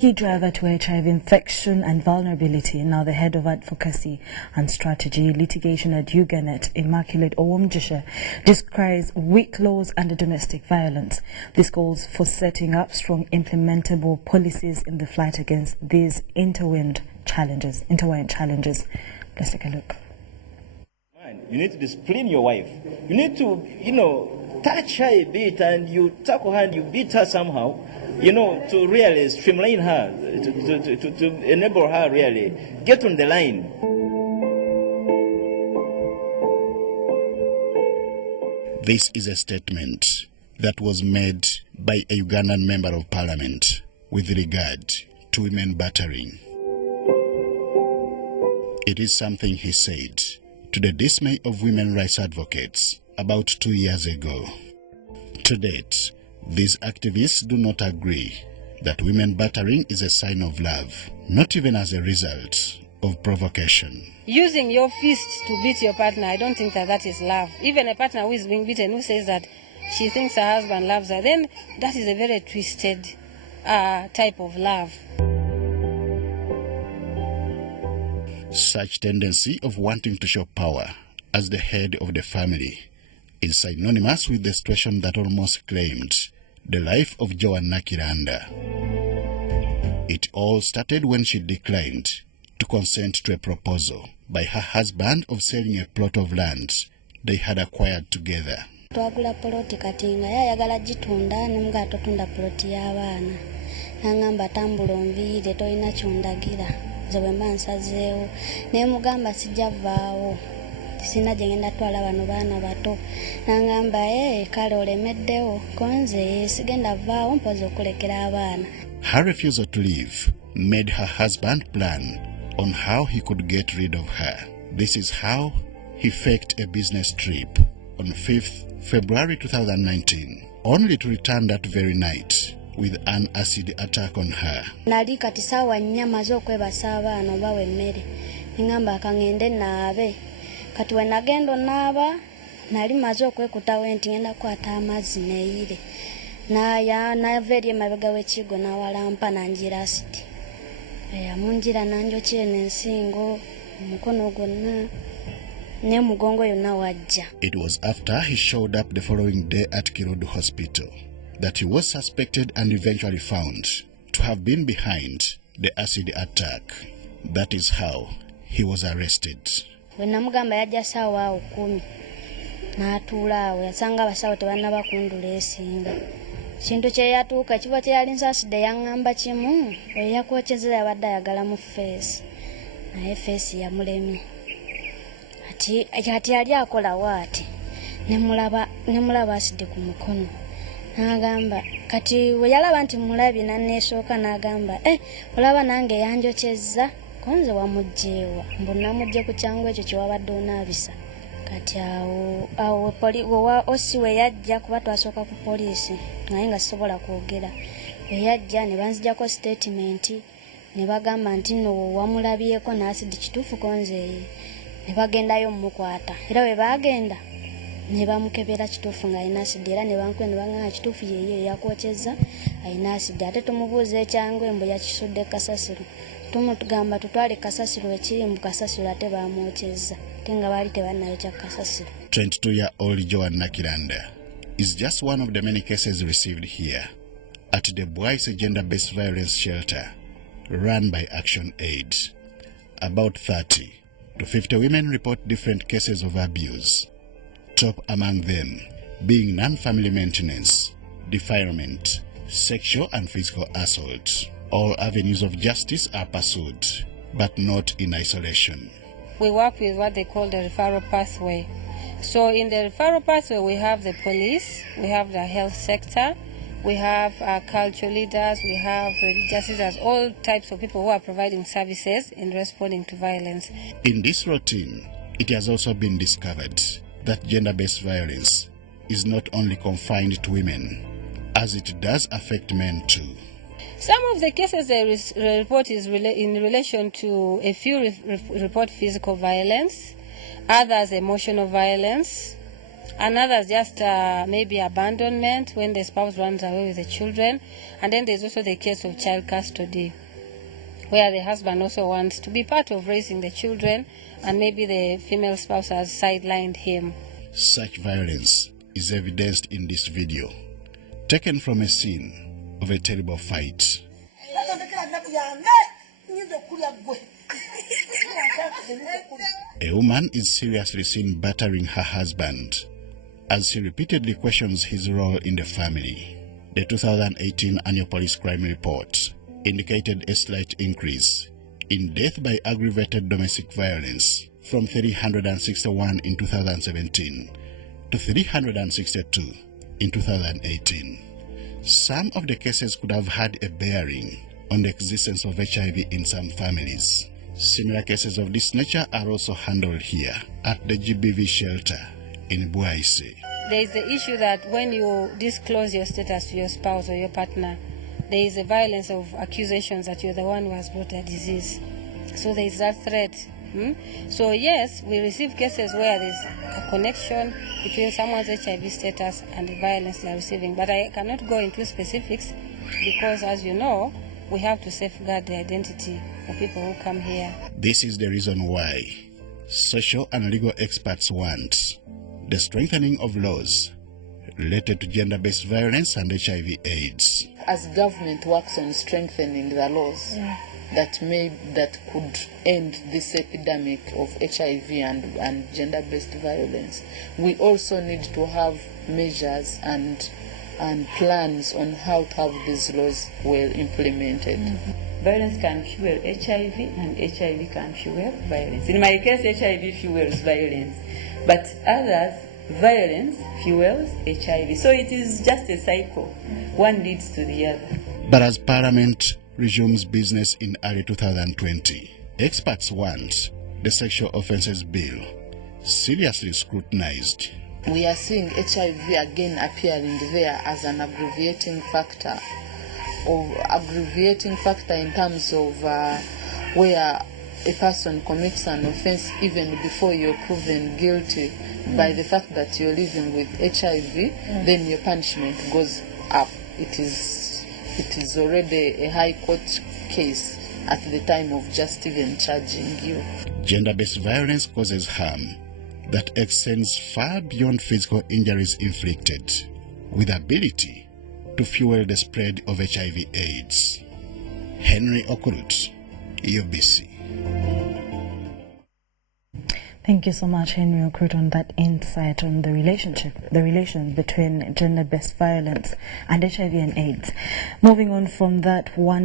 Key driver to HIV infection and vulnerability, now the head of advocacy and strategy litigation at Uganet, Immaculate Owomjisha, describes weak laws under domestic violence. This calls for setting up strong implementable policies in the fight against these intertwined challenges. Let's take a look. You need to discipline your wife. You need to, touch her a bit and you tackle her and you beat her somehow. To really streamline her, to enable her really get on the line. This is a statement that was made by a Ugandan member of parliament with regard to women battering. It is something he said to the dismay of women rights advocates about 2 years ago. To date, these activists do not agree that women battering is a sign of love, not even as a result of provocation. Using your fist to beat your partner, I don't think that is love. Even a partner who is being beaten, who says that she thinks her husband loves her, then that is a very twisted type of love. Such tendency of wanting to show power as the head of the family is synonymous with the situation that almost claimed the life of Joan Nakiranda. It all started when she declined to consent to a proposal by her husband of selling a plot of land they had acquired together. Twagula poloti kati nga yayagala gitunda ne mga totunda poloti y'abaana. Nangamba tambula onviire tolina kyondagira. Nze bwe mba nsazeewo. Ne mugamba sijja vaawo. Sina gye ngenda twala bano baana bato. Nangamba kale olemeddewo konze sigenda vaawo mpozi okulekera abaana. Her refusal to leave made her husband plan on how he could get rid of her. This is how he faked a business trip on 5th February 2019, only to return that very night with an acid attack on her. Nali kati sawa 4 maze okwebasa abaana bawe emmere. Ngamba akangende naabe. Kati we nagendo naaba nali maze okwekutawo enti ngenda kwata amazzi neeyire. Nava eri emabega w'ekigo n'awalampa nanjira acid. Munjira nanjokye n'ensingo omukono gwonna n'emugongo yonna wajja. It was after he showed up the following day at Kirudu Hospital that he was suspected and eventually found to have been behind the acid attack. That is how he was arrested. When namugamba yajja saawa 10 n'atuula awo yasanga abasawo tebannaba kundula esinga. Kintu kye yatuuka kiba kye yali nsaaside yaŋŋamba kimu oyo yakwokyezera yabadde ayagala mu feesi naye feesi yamulemye. Ati yali akolawo ati nemulaba aside ku mukono n'agamba kati we yalaba nti mulabye n'aneesooka n'agamba olaba nange yanjokyezza konze wamugjeewa mbu namugje ku kyangu ekyo kye wabadde onaabisa. Kati awo osi we yajja kuba twasooka ku poliisi naye nga sisobola kwogera. We yajja ne banzijjako statement ne bagamba nti nno wamulabyeko n'asidi kituufu konzeeye. Ne bagendayo mmukwata era we baagenda ne bamukebera kituufu ng'alina asidi era ne bankuba ne bagamba kituufu yeeye yakwokyezza alina asidi ate tumubuuza ekyangu embu yakisudde kasasiro. Tumugamba tutwale kasasiro ekiri mu kasasiro ate bamwokyezza ate nga baali tebannayo kya kasasiro. 22-year-old Joan Nakiranda is just one of the many cases received here at the Bwaise gender-based violence shelter run by Action Aid. About 30 to 50 women report different cases of abuse, top among them being non-family maintenance, defilement, sexual and physical assault. All avenues of justice are pursued, but not in isolation. We work with what they call the referral pathway. So in the referral pathway, we have the police, we have the health sector, we have cultural leaders, we have religious leaders, all types of people who are providing services in responding to violence. In this routine, it has also been discovered that gender-based violence is not only confined to women, as it does affect men too. Some of the cases they report is in relation to a few report physical violence, others emotional violence, And others just maybe abandonment when the spouse runs away with the children. And then there's also the case of child custody, where the husband also wants to be part of raising the children, and maybe the female spouse has sidelined him. Such violence is evidenced in this video, taken from a scene of a terrible fight. A woman is seriously seen battering her husband as she repeatedly questions his role in the family. The 2018 annual police crime report indicated a slight increase in death by aggravated domestic violence from 361 in 2017 to 362 in 2018. Some of the cases could have had a bearing on the existence of HIV in some families. Similar cases of this nature are also handled here at the GBV shelter in Bwaise. There is the issue that when you disclose your status to your spouse or your partner, there is a violence of accusations that you're the one who has brought a disease. So there is that threat. So yes, we receive cases where there's a connection between someone's HIV status and the violence they're receiving. But I cannot go into specifics because, as you know, we have to safeguard the identity of people who come here. This is the reason why social and legal experts want the strengthening of laws related to gender-based violence and HIV/AIDS. As government works on strengthening the laws that could end this epidemic of HIV and gender-based violence, we also need to have measures and plans on how to have these laws well implemented. Violence can fuel HIV and HIV can fuel violence. In my case, HIV fuels violence, but others, violence fuels HIV. So it is just a cycle. One leads to the other. But as Parliament resumes business in early 2020, experts want the Sexual Offences Bill seriously scrutinized. We are seeing HIV again appearing there as an aggravating factor in terms of where a person commits an offense even before you're proven guilty by the fact that you're living with HIV, then your punishment goes up. It is already a high court case at the time of just even charging you. Gender-based violence causes harm that extends far beyond physical injuries inflicted, with ability to fuel the spread of HIV/AIDS. Henry Okurut, UBC. Thank you so much, Henry Okurut, on that insight on the relation between gender-based violence and HIV and AIDS. Moving on from that one